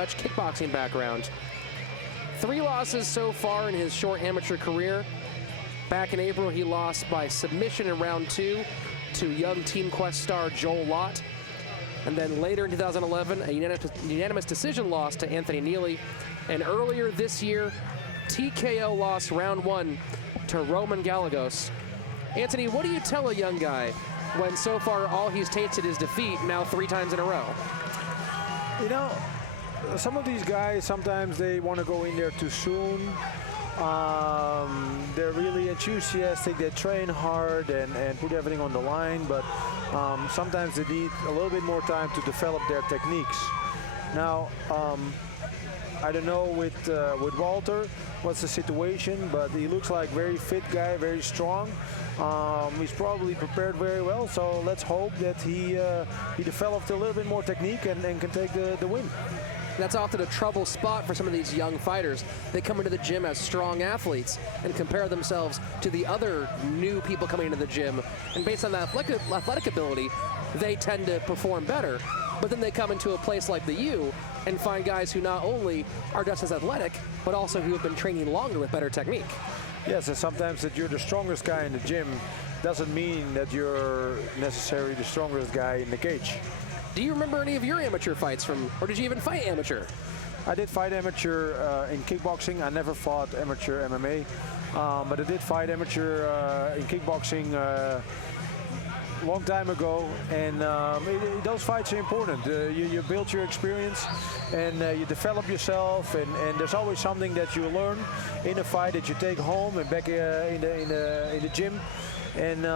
Dutch kickboxing background. 3 losses so far in his short amateur career. Back in April, he lost by submission in round 2 to young Team Quest star Joel Lott. And then later in 2011, a unanimous decision loss to Anthony Neely. And earlier this year, TKO loss round 1 to Roman Gallegos. Anthony, what do you tell a young guy when so far all he's tasted is defeat now 3 times in a row? You know, some of these guys, sometimes they want to go in there too soon. They're really enthusiastic, they train hard and put everything on the line, but sometimes they need a little bit more time to develop their techniques. Now, I don't know with Walter what's the situation, but he looks like a very fit guy, very strong. He's probably prepared very well, so let's hope that he developed a little bit more technique and can take the win. That's often a trouble spot for some of these young fighters. They come into the gym as strong athletes and compare themselves to the other new people coming into the gym. And based on that athletic ability, they tend to perform better. But then they come into a place like the U and find guys who not only are just as athletic, but also who have been training longer with better technique. Yes, and sometimes that you're the strongest guy in the gym doesn't mean that you're necessarily the strongest guy in the cage. Do you remember any of your amateur fights from, or did you even fight amateur? I did fight amateur in kickboxing. I never fought amateur MMA, but I did fight amateur in kickboxing a long time ago, and those fights are important. You build your experience and you develop yourself, and there's always something that you learn in a fight that you take home and back in the gym. And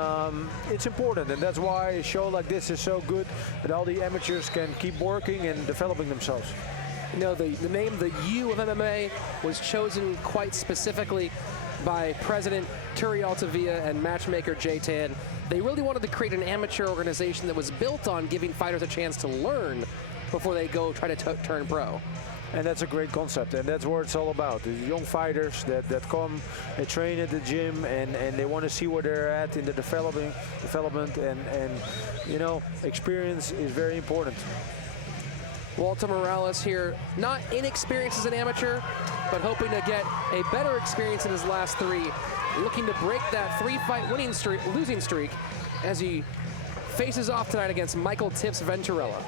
it's important, and that's why a show like this is so good, that all the amateurs can keep working and developing themselves. You know, the name the U of MMA was chosen quite specifically by President Turi Altavia and matchmaker Jay Tan. They really wanted to create an amateur organization that was built on giving fighters a chance to learn before they go try to turn pro. And that's a great concept, and that's what it's all about. The young fighters that come, they train at the gym, and they want to see where they're at in the development, and you know, experience is very important. Walter Morales here, not inexperienced as an amateur, but hoping to get a better experience in his last 3, looking to break that 3-fight losing streak as he faces off tonight against Michael Tips Venturella.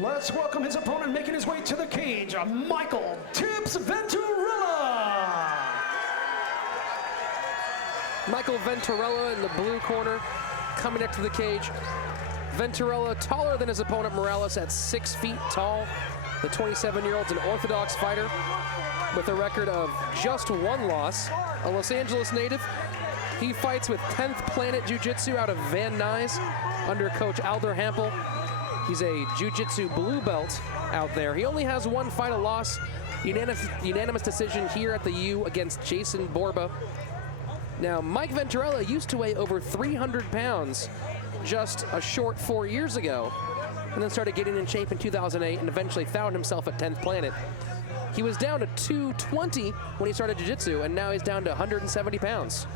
Let's welcome his opponent making his way to the cage, Michael Tips Venturella. Michael Venturella in the blue corner, coming up to the cage. Venturella taller than his opponent Morales at 6 feet tall. The 27-year-old's an orthodox fighter with a record of just 1 loss, a Los Angeles native. He fights with 10th Planet Jiu-Jitsu out of Van Nuys under coach Alder Hampel. He's a Jiu-Jitsu blue belt out there. He only has 1 fight, a loss, unanimous decision here at the U against Jason Borba. Now, Mike Venturella used to weigh over 300 pounds just a short 4 years ago, and then started getting in shape in 2008 and eventually found himself at 10th Planet. He was down to 220 when he started Jiu-Jitsu, and now he's down to 170 pounds.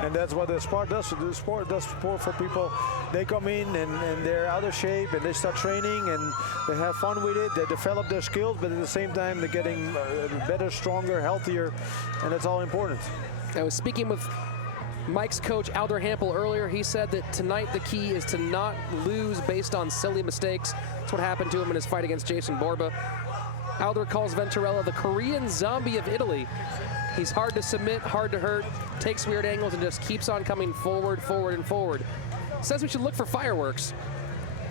And that's what the sport does. The sport does support for people. They come in and they're out of shape, and they start training and they have fun with it. They develop their skills, but at the same time they're getting better, stronger, healthier, and that's all important. I was speaking with Mike's coach Alder Hampel earlier. He said that tonight the key is to not lose based on silly mistakes. That's what happened to him in his fight against Jason Borba. Alder calls Venturella the Korean zombie of Italy. He's hard to submit, hard to hurt, takes weird angles, and just keeps on coming forward, forward, and forward. Says we should look for fireworks.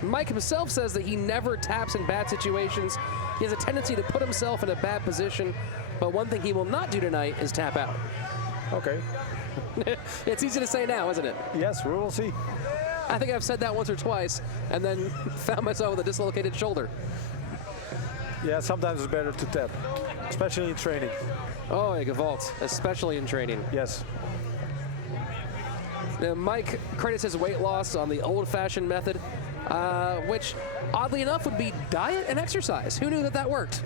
Mike himself says that he never taps in bad situations. He has a tendency to put himself in a bad position, but one thing he will not do tonight is tap out. Okay. It's easy to say now, isn't it? Yes, we will see. I think I've said that once or twice, and then found myself with a dislocated shoulder. Yeah, sometimes it's better to tap, especially in training. Oh, Gewalt, especially in training. Yes. Now, Mike credits his weight loss on the old-fashioned method, which, oddly enough, would be diet and exercise. Who knew that that worked?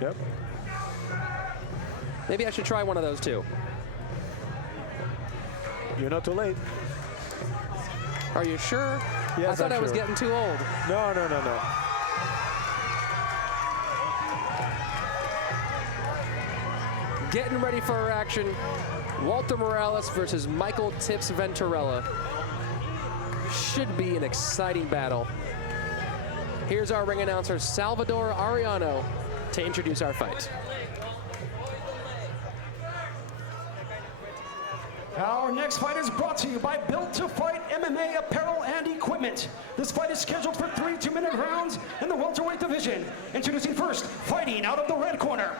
Yep. Maybe I should try one of those, too. You're not too late. Are you sure? Yes, I thought I was sure. getting too old. No. Getting ready for our action. Walter Morales versus Michael Tips Venturella. Should be an exciting battle. Here's our ring announcer, Salvador Ariano, to introduce our fight. Our next fight is brought to you by Built to Fight MMA apparel and equipment. This fight is scheduled for 3 2-minute rounds in the welterweight division. Introducing first, fighting out of the red corner,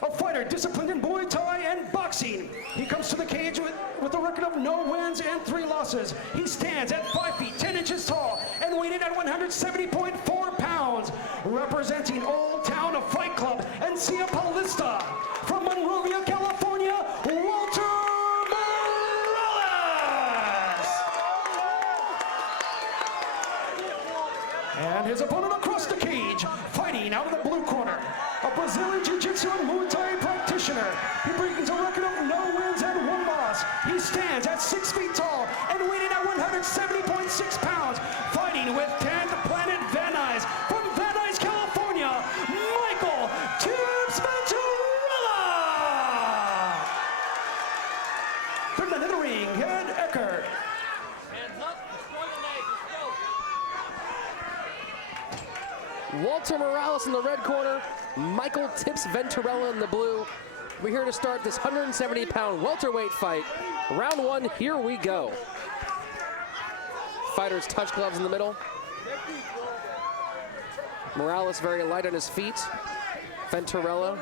a fighter disciplined in Muay Thai and boxing. He comes to the cage with a record of no wins and 3 losses. He stands at 5 feet 10 inches tall and weighed in at 170.4 pounds. Representing Old Town Fight Club and Cia Paulista, from Monrovia, California, Walter Morales. And his opponent across the cage, fighting out of the blue corner, a Brazilian Jiu-Jitsu and Muay Thai practitioner. He brings a record of no wins and 1 loss. He stands at 6 feet tall and weighing at 170.6 pounds. Fighting with 10th Planet Van Nuys from Van Nuys, California, Michael Tips Venturella. Third man in the ring, Ed Eckert. Walter Morales in the red corner, Michael Tips Venturella in the blue. We're here to start this 170-pound welterweight fight. Round 1, here we go. Fighters touch gloves in the middle. Morales very light on his feet. Venturella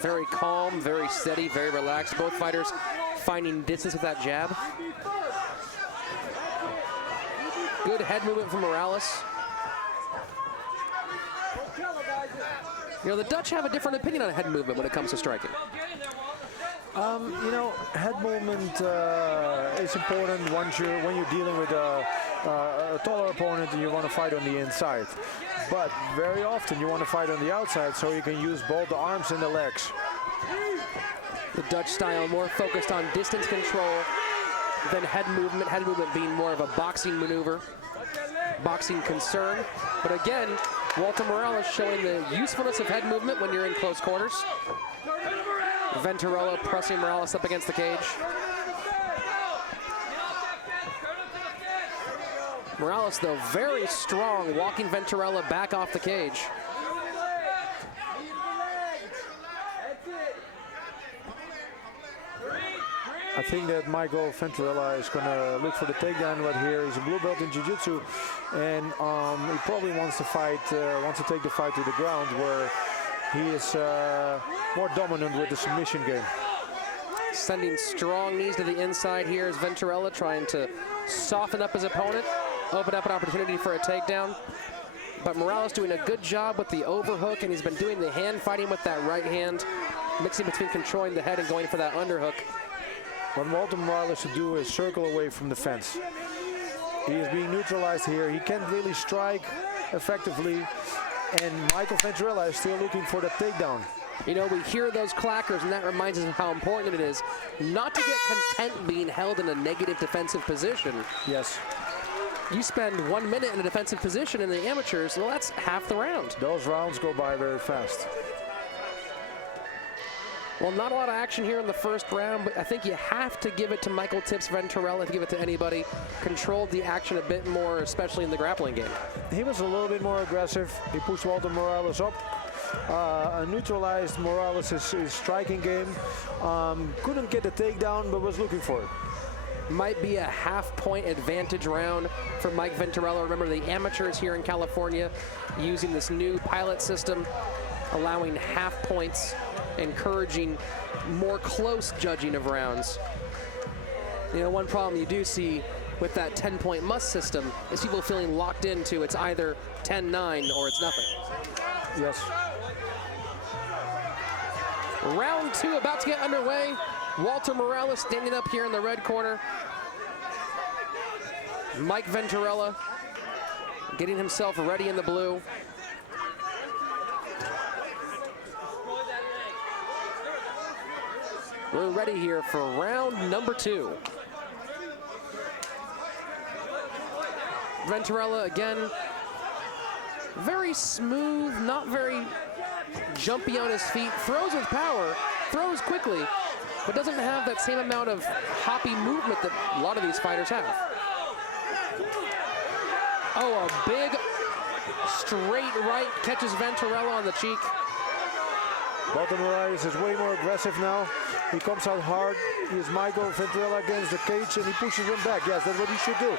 very calm, very steady, very relaxed. Both fighters finding distance with that jab. Good head movement from Morales. You know, the Dutch have a different opinion on head movement when it comes to striking. You know, head movement is important when you're dealing with a taller opponent and you want to fight on the inside. But very often you want to fight on the outside so you can use both the arms and the legs. The Dutch style more focused on distance control than head movement being more of a boxing maneuver, boxing concern. But again, Walter Morales showing the usefulness of head movement when you're in close quarters. Venturella pressing Morales up against the cage. Morales, though, very strong, walking Venturella back off the cage. I think that Michael Venturella is going to look for the takedown right here. He's a blue belt in Jiu-Jitsu, and he probably wants to take the fight to the ground, where he is more dominant with the submission game. Sending strong knees to the inside here is Venturella, trying to soften up his opponent, open up an opportunity for a takedown. But Morales doing a good job with the overhook, and he's been doing the hand fighting with that right hand, mixing between controlling the head and going for that underhook. What Walter Morales should do is circle away from the fence. He is being neutralized here. He can't really strike effectively, and Michael Venturella is still looking for the takedown. You know, we hear those clackers, and that reminds us of how important it is not to get content being held in a negative defensive position. Yes. You spend 1 minute in a defensive position in the amateurs, well, that's half the round. Those rounds go by very fast. Well, not a lot of action here in the first round, but I think you have to give it to Michael Tips Venturella, to give it to anybody. Controlled the action a bit more, especially in the grappling game. He was a little bit more aggressive. He pushed Walter Morales up. Neutralized Morales' striking game. Couldn't get the takedown, but was looking for it. Might be a half-point advantage round for Mike Venturella. Remember, the amateurs here in California using this new pilot system, allowing half points, encouraging more close judging of rounds. You know, one problem you do see with that 10-point must system is people feeling locked into it's either 10-9 or it's nothing. Yes. Round 2 about to get underway. Walter Morales standing up here in the red corner. Mike Venturella getting himself ready in the blue. We're ready here for round number 2. Venturella, again, very smooth, not very jumpy on his feet, throws with power, throws quickly, but doesn't have that same amount of hoppy movement that a lot of these fighters have. Oh, a big straight right catches Venturella on the cheek. Walter Morales is way more aggressive now. He comes out hard. He is Michael Venturella against the cage and he pushes him back. Yes, that's what he should do.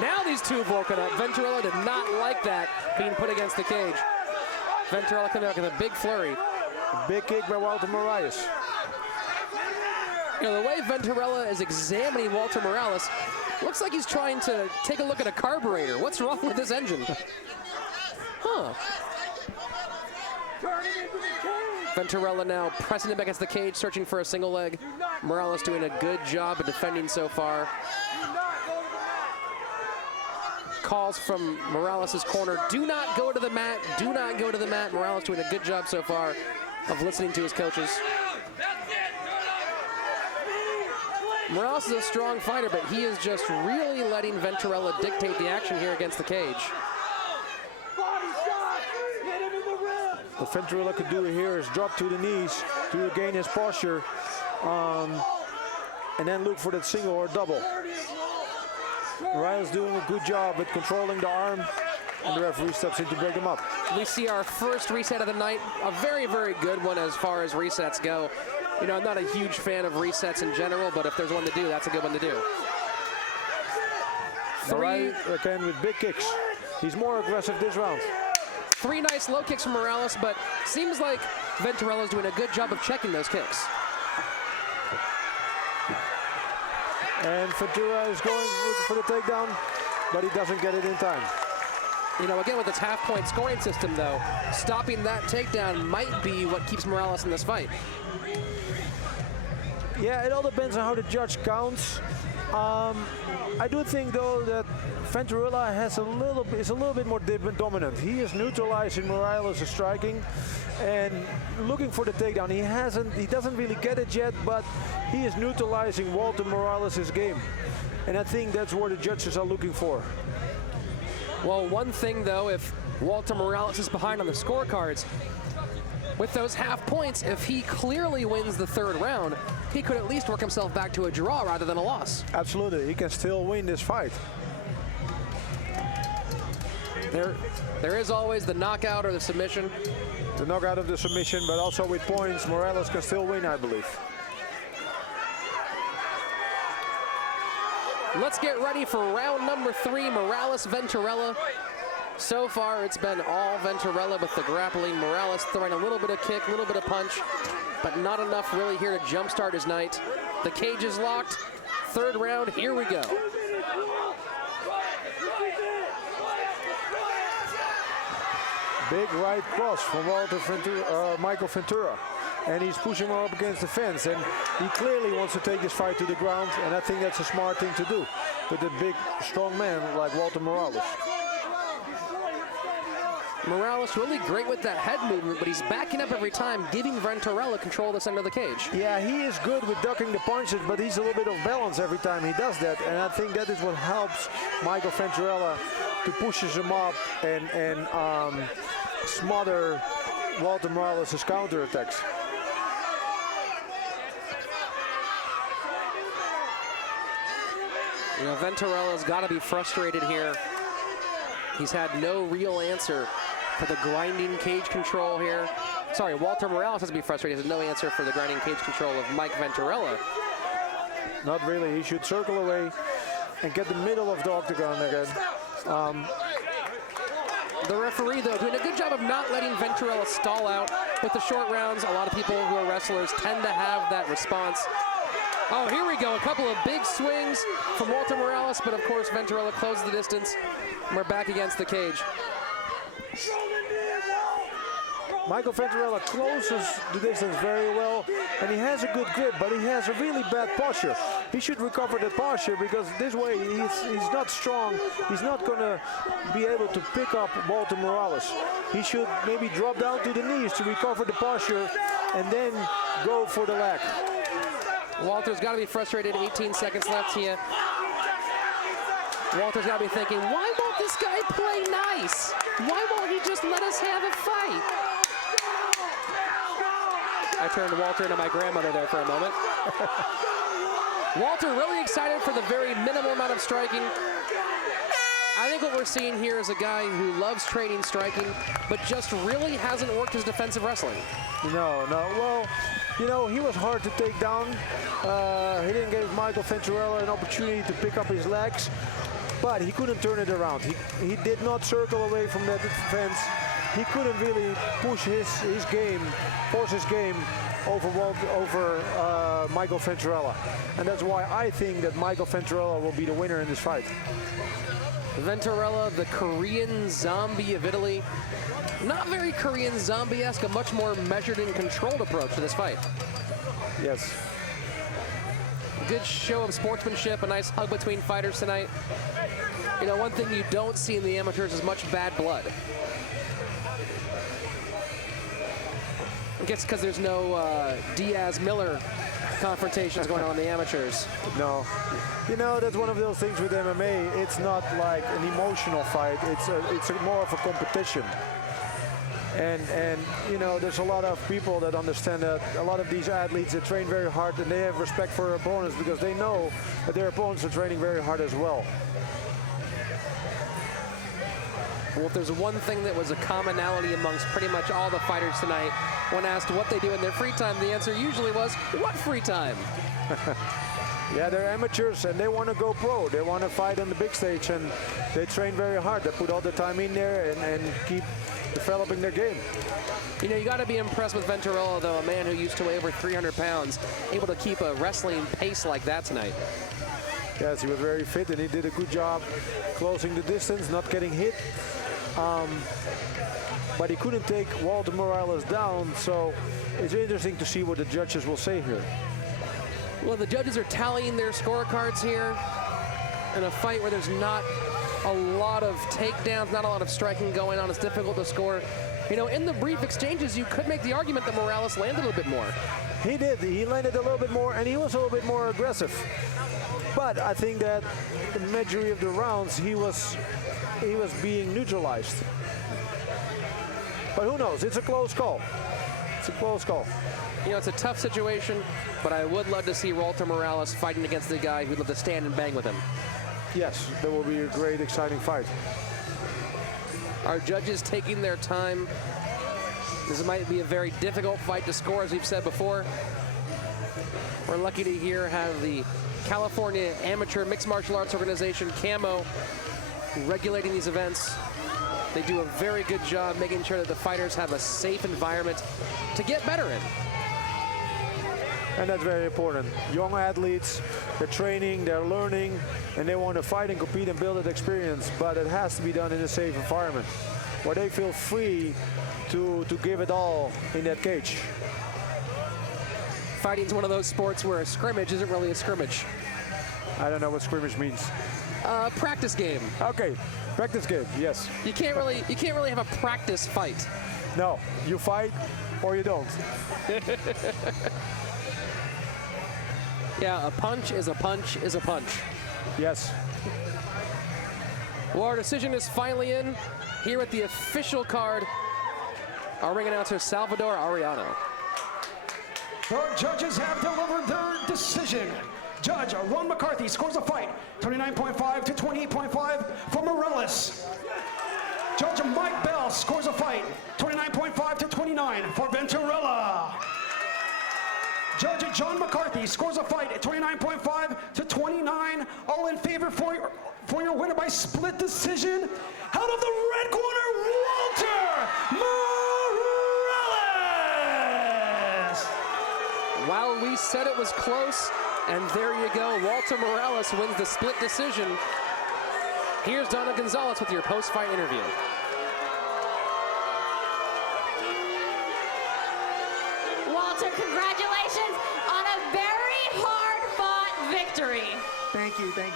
Now these two have woken up. Venturella did not like that being put against the cage. Venturella coming out with a big flurry. A big kick by Walter Morales. You know, the way Venturella is examining Walter Morales, looks like he's trying to take a look at a carburetor. What's wrong with this engine? Huh. Venturella now pressing him against the cage, searching for a single leg. Morales doing a good job of defending so far. Calls from Morales' corner. Do not go to the mat. Do not go to the mat. Morales doing a good job so far of listening to his coaches. Morales is a strong fighter, but he is just really letting Venturella dictate the action here against the cage. What Venturella could do here is drop to the knees to regain his posture and then look for that single or double. Morales doing a good job at controlling the arm, and the referee steps in to break him up. We see our first reset of the night, a very, very good one as far as resets go. You know, I'm not a huge fan of resets in general, but if there's one to do, that's a good one to do. Morales again with big kicks. He's more aggressive this round. Three nice low kicks from Morales, but seems like Venturella's doing a good job of checking those kicks. And Ventura is going for the takedown, but he doesn't get it in time. You know, again, with its half-point scoring system, though, stopping that takedown might be what keeps Morales in this fight. Yeah, it all depends on how the judge counts. I do think, though, that Venturella is a little bit more dominant. He is neutralizing Morales' striking and looking for the takedown. He doesn't really get it yet, but he is neutralizing Walter Morales' game. And I think that's what the judges are looking for. Well, one thing, though, if Walter Morales is behind on the scorecards, with those half points, if he clearly wins the third round, he could at least work himself back to a draw rather than a loss. Absolutely, he can still win this fight. There is always the knockout or the submission. The knockout of the submission, but also with points, Morales can still win, I believe. Let's get ready for round number 3, Morales-Venturella. So far, it's been all Venturella with the grappling. Morales throwing a little bit of kick, a little bit of punch, but not enough really here to jumpstart his night. The cage is locked. Third round, here we go. Big right cross from Michael Ventura. And he's pushing him up against the fence. And he clearly wants to take this fight to the ground. And I think that's a smart thing to do with a big, strong man like Walter Morales. Morales really great with that head movement, but he's backing up every time, giving Venturella control of the center of the cage. Yeah, he is good with ducking the punches, but he's a little bit off balance every time he does that. And I think that is what helps Michael Venturella to pushes him up and smother Walter Morales' counterattacks. You know, Venturella's got to be frustrated here. He's had no real answer for the grinding cage control here. Sorry, Walter Morales has to be frustrated. He has no answer for the grinding cage control of Mike Venturella. Not really. He should circle away and get the middle of the octagon again. The referee, though, doing a good job of not letting Venturella stall out with the short rounds. A lot of people who are wrestlers tend to have that response. Oh, here we go. A couple of big swings from Walter Morales, but of course Venturella closed the distance. We're back against the cage. Michael Venturella closes the distance very well, and he has a good grip, but he has a really bad posture. He should recover that posture, because this way he's not strong. He's not going to be able to pick up Walter Morales. He should maybe drop down to the knees to recover the posture and then go for the leg. Walter's got to be frustrated. 18 seconds left here. Walter's got to be thinking, why won't this guy play nice? Why won't he just let us have a fight? I turned Walter into my grandmother there for a moment. Walter really excited for the very minimal amount of striking. I think what we're seeing here is a guy who loves training striking, but just really hasn't worked his defensive wrestling. No. Well, you know, he was hard to take down. He didn't give Michael Venturella an opportunity to pick up his legs, but he couldn't turn it around. He did not circle away from that defense. He couldn't really push his game, force his game over Michael Venturella. And that's why I think that Michael Venturella will be the winner in this fight. Venturella, the Korean zombie of Italy. Not very Korean zombie-esque, a much more measured and controlled approach to this fight. Yes. Good show of sportsmanship, a nice hug between fighters tonight. You know, one thing you don't see in the amateurs is much bad blood. I guess because there's no Diaz-Miller confrontations going on in the amateurs. No. You know, that's one of those things with MMA. It's not like an emotional fight. It's more of a competition. And you know, there's a lot of people that understand that a lot of these athletes, they train very hard and they have respect for their opponents because they know that their opponents are training very hard as well. Well, if there's one thing that was a commonality amongst pretty much all the fighters tonight, when asked what they do in their free time, the answer usually was, what free time? Yeah, they're amateurs and they want to go pro. They want to fight on the big stage and they train very hard. They put all the time in there and keep developing their game. You know, you got to be impressed with Venturella, though, a man who used to weigh over 300 pounds, able to keep a wrestling pace like that tonight. Yes, he was very fit and he did a good job closing the distance, not getting hit. But he couldn't take Walter Morales down, so it's interesting to see what the judges will say here. Well, the judges are tallying their scorecards here in a fight where there's not a lot of takedowns, not a lot of striking going on. It's difficult to score. You know, in the brief exchanges, you could make the argument that Morales landed a little bit more. He did. He landed a little bit more, and he was a little bit more aggressive. But I think that the majority of the rounds, he was being neutralized. But who knows? It's a close call. It's a close call. You know, it's a tough situation, but I would love to see Walter Morales fighting against the guy who'd love to stand and bang with him. Yes, that will be a great, exciting fight. Our judges taking their time. This might be a very difficult fight to score, as we've said before. We're lucky to here have the California Amateur Mixed Martial Arts Organization, CAMO, regulating these events. They do a very good job making sure that the fighters have a safe environment to get better in. And that's very important. Young athletes, they're training, they're learning, and they want to fight and compete and build that experience. But it has to be done in a safe environment where they feel free to give it all in that cage. Fighting's one of those sports where a scrimmage isn't really a scrimmage. I don't know what scrimmage means. Practice game. Okay, practice game, yes. You can't really have a practice fight. No, you fight or you don't. Yeah, a punch is a punch is a punch. Yes. Well, our decision is finally in here at the official card. Our ring announcer, Salvador Arellano. The judges have delivered their decision. Judge Ron McCarthy scores a fight, 29.5 to 28.5 for Morales. Judge Mike Bell scores a fight, 29.5 to 29 for Venturella. Judge John McCarthy scores a fight at 29.5 to 29. All in favor for your winner by split decision. Out of the red corner, Walter Morales. While we said it was close, and there you go, Walter Morales wins the split decision. Here's Donna Gonzalez with your post-fight interview. Walter, congratulations on a very hard-fought victory. Thank you. That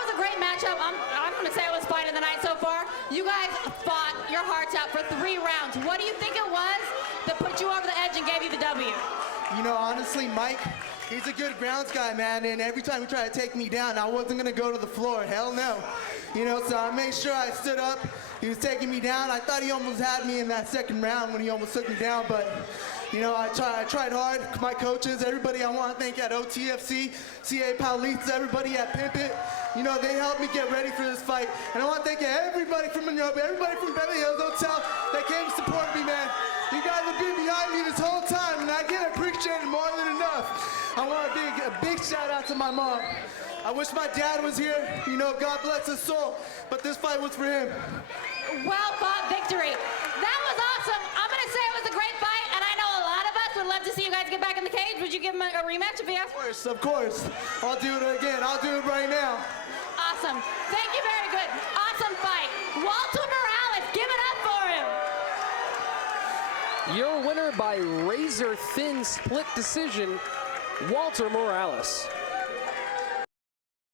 was a great matchup. I'm going to say it was fight of the night so far. You guys fought your hearts out for 3 rounds. What do you think it was that put you over the edge and gave you the W? You know, honestly, Mike, He's a good grounds guy, man, and every time he tried to take me down, I wasn't gonna go to the floor. Hell no. You know, so I made sure I stood up. He was taking me down. I thought he almost had me in that second round when he almost took me down, but you know, I tried hard. My coaches, everybody I want to thank at OTFC, CA Paulista, everybody at Pimp It. You know, they helped me get ready for this fight. And I want to thank everybody from Monrovia, everybody from Beverly Hills Hotel that came to support me, man. You guys have been behind me this whole time, and I can't appreciate it more than enough. I want to give a big shout out to my mom. I wish my dad was here. You know, God bless his soul. But this fight was for him. Well fought victory. That was awesome. I'm going to say it was a great fight, and I know a lot of us would love to see you guys get back in the cage. Would you give him a rematch if he asked? Of course. I'll do it again. I'll do it right now. Awesome. Thank you very good. Awesome fight. Walter Morales, give it up for him. Your winner by razor-thin split decision, Walter Morales.